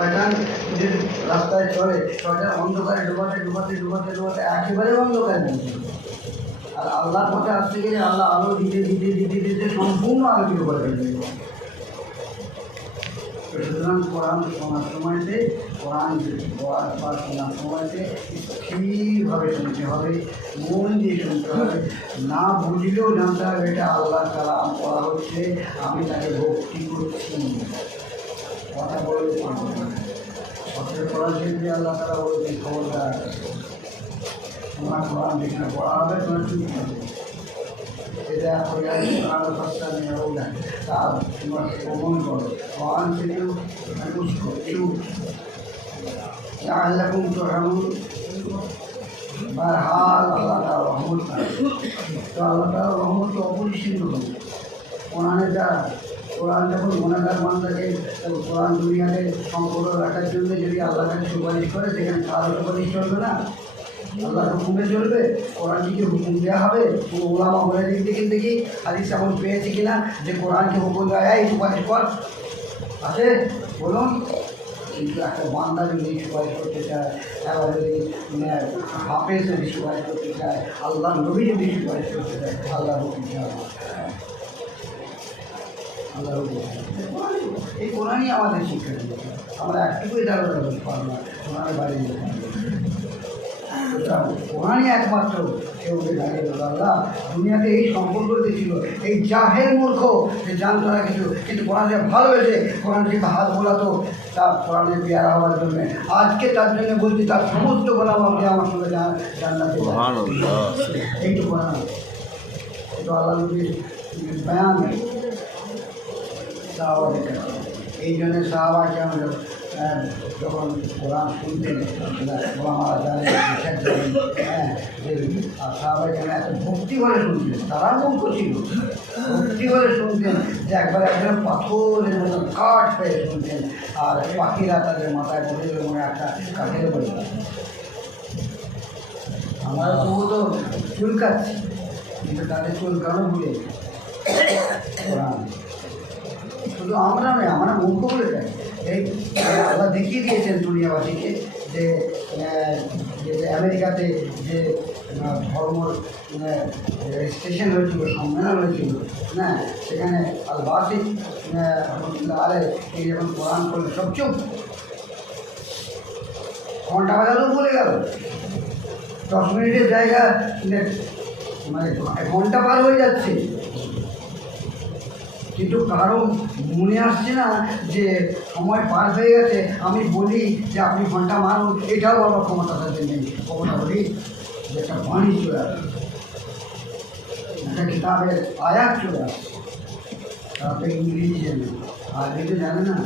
শয়তান যে রাস্তায় চলে শয়তান অন্ধকারে ডুবাতে ডুবাতে ডুবাতে ডুবাতে একেবারে অন্ধকারে পৌঁছে আর আল্লাহর পথে আসতে গেলে আল্লাহ আলো দিতে দিতে দিতে দিতে সম্পূর্ণ আলোকিত করে ফেলবে। সুতরাং কোরআন শোনার সময়তে, কোরআন শোনার সময়তে স্থিরভাবে শুনতে হবে, মন দিয়ে শুনতে হবে। না বুঝলেও জানতে হবে এটা আল্লাহ কালাম পড়া হচ্ছে, আমি তাকে ভক্তি করছি। কথা বলেছি। হজের পড়াশিল্পী আল্লাহ তারা বলেছি খবরদার। তোমার কোরআন যেখানে পড়া হবে তোমার ঠিক হবে এটা আলোচনা নিয়ে হোক না তার তোমার গ্রহণ করো। কোরআন কিন্তু মানুষ করতেও আল্লাহ তো এমন বারহাল আল্লাহ তার রহমত তো আল্লাহ তার রহমত অপরিসীম কোরআনে দ্বারা কোরআন যখন গুণাগার বান্দাকে কোরআন দুনিয়াতে সম্পর্ক রাখার জন্য যদি আল্লাহ কাছে সুপারিশ করে, সেখানে কারও সুপারিশ চলবে না। আল্লাহ হুকুমে চলবে কোরআনটিকে হুকুম দেওয়া হবে? ওলামা বলে দিক কিন্তু দেখি, হাদিস এমন পেয়েছি কিনা, যে কোরআনকে হুকুম দেওয়া এই সুপারিশ কর। আছে? বলুন। কিন্তু একটা বান্দা যদি সুপারিশ করতে চায় এবার যদি হাফেজ যদি সুপারিশ করতে চায় আল্লাহ নবী যদি সুপারিশ করতে চায় আল্লাহ হুকুম দেওয়া এই কোরআনই আমাদের শিক্ষা দিয়েছে। আমরা একটুকুই তারা পারব না কোরআনের বাইরে কোরআনই একমাত্র কেউ দাঁড়িয়ে গেল। আল্লাহ দুনিয়াতে এই সম্পর্ক ছিল এই জাহের মূর্খ যে জানতো না কিছু কিন্তু কোরআনকে ভালোবেসে কোরআন থেকে হাত বোলাতো তার কোরআনের পেয়ারা হওয়ার জন্য। আজকে তার জন্য বলছি তার সমস্ত গোলাম আপনি আমার সঙ্গে জান- জান্নাতে। এইটুকু কোরআন তো আল্লাহ নবীর বয়ান সাহাবাদের কাছে এই জন্য সাহাবা কেমন যখন কোরআন শুনতেন জানেন হ্যাঁ সাহাবা কেন এত ভক্তি করে শুনতেন তারা মূর্খ ছিল। ভক্তি করে শুনতেন, যে একবার একজন পাথরের মতো কাঠ পেয়ে শুনতেন, আর পাখিরা তাদের মাথায় বসে মনে একটা কাঠের বলে আমরা তবু তো চুলকাচ্ছি, কিন্তু তাদের চুলকানো ভুলে কোরআন। শুধু আমরা নয়, আমরা মূর্খ বলে যাই। এই আল্লাহ দেখিয়ে দিয়েছেন দুনিয়াবাসীকে যে আমেরিকাতে যে ধর্ম স্টেশন হয়েছিল, সম্মেলন হয়েছিল হ্যাঁ সেখানে আল বাসিক আরে এই যখন কোরআন করলে সব ঘণ্টা বাজালেও বলে গেল। দশ মিনিটের জায়গা মানে ঘণ্টা পার হয়ে যাচ্ছে। কিন্তু কারও মনে আসছে না যে সময় পার হয়ে গেছে, আমি বলি যে আপনি ঘণ্টা মারুন, এটাও আমার ক্ষমতা তাদের নেই। ক্ষমতা বলি যে একটা বাণী চলে আসে একটা কিতাবের আয়াত চলে আসে তাতে ইংরেজি জানে, আরবি তো জানে না,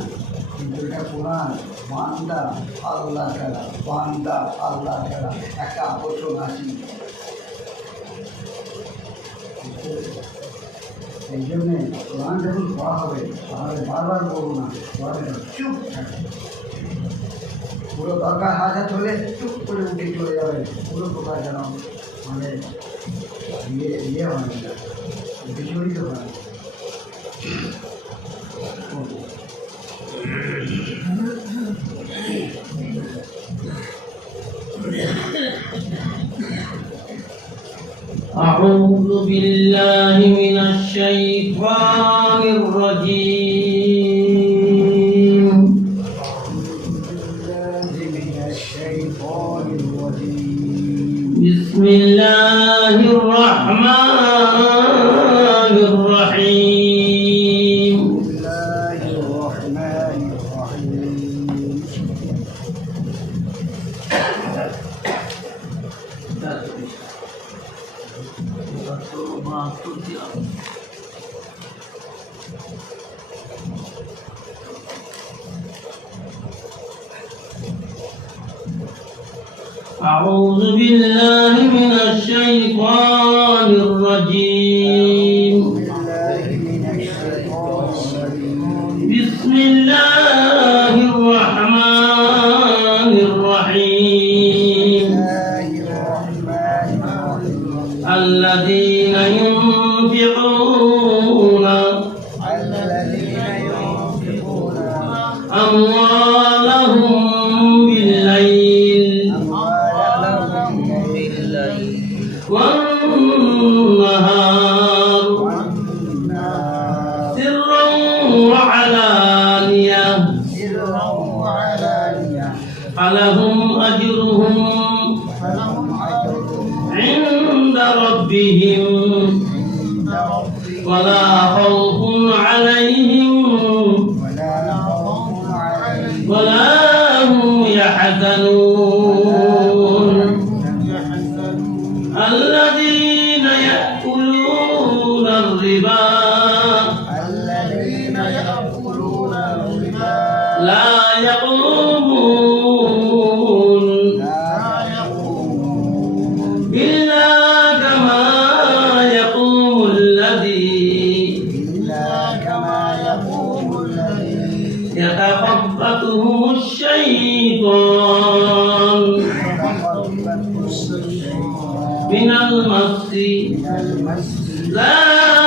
কিন্তু এটা কোরআন, বান্দা আল্লাহ খেলা, বান্দা আল্লাহ খেলা, একটা আকর্ষণ আসি এই জন্যে কোরআন যখন পড়া হবে, তাহলে বারবার বলব না, পড়াবে চুপ থাকে পুরো দরকার হাজার হলে চুপ করে উঠে চলে যাবে, পুরো প্রকার যেন মানে ইয়ে ইয়ে হয় না, বিচলিত হয় না। أعوذ بالله من الشيطان الرجيم. بسم الله الرحمن الرحيم. بسم الله الرحمن الرحيم أعوذ بالله من الشيطان الرجيم أموالهم بالليل. والنهار سرا وعلانية. فلهم أجرهم عند ربهم. ولا خوف عليهم يحزنون يحزنون يتخبطه الشيطان تخبطه الشيطان من المس من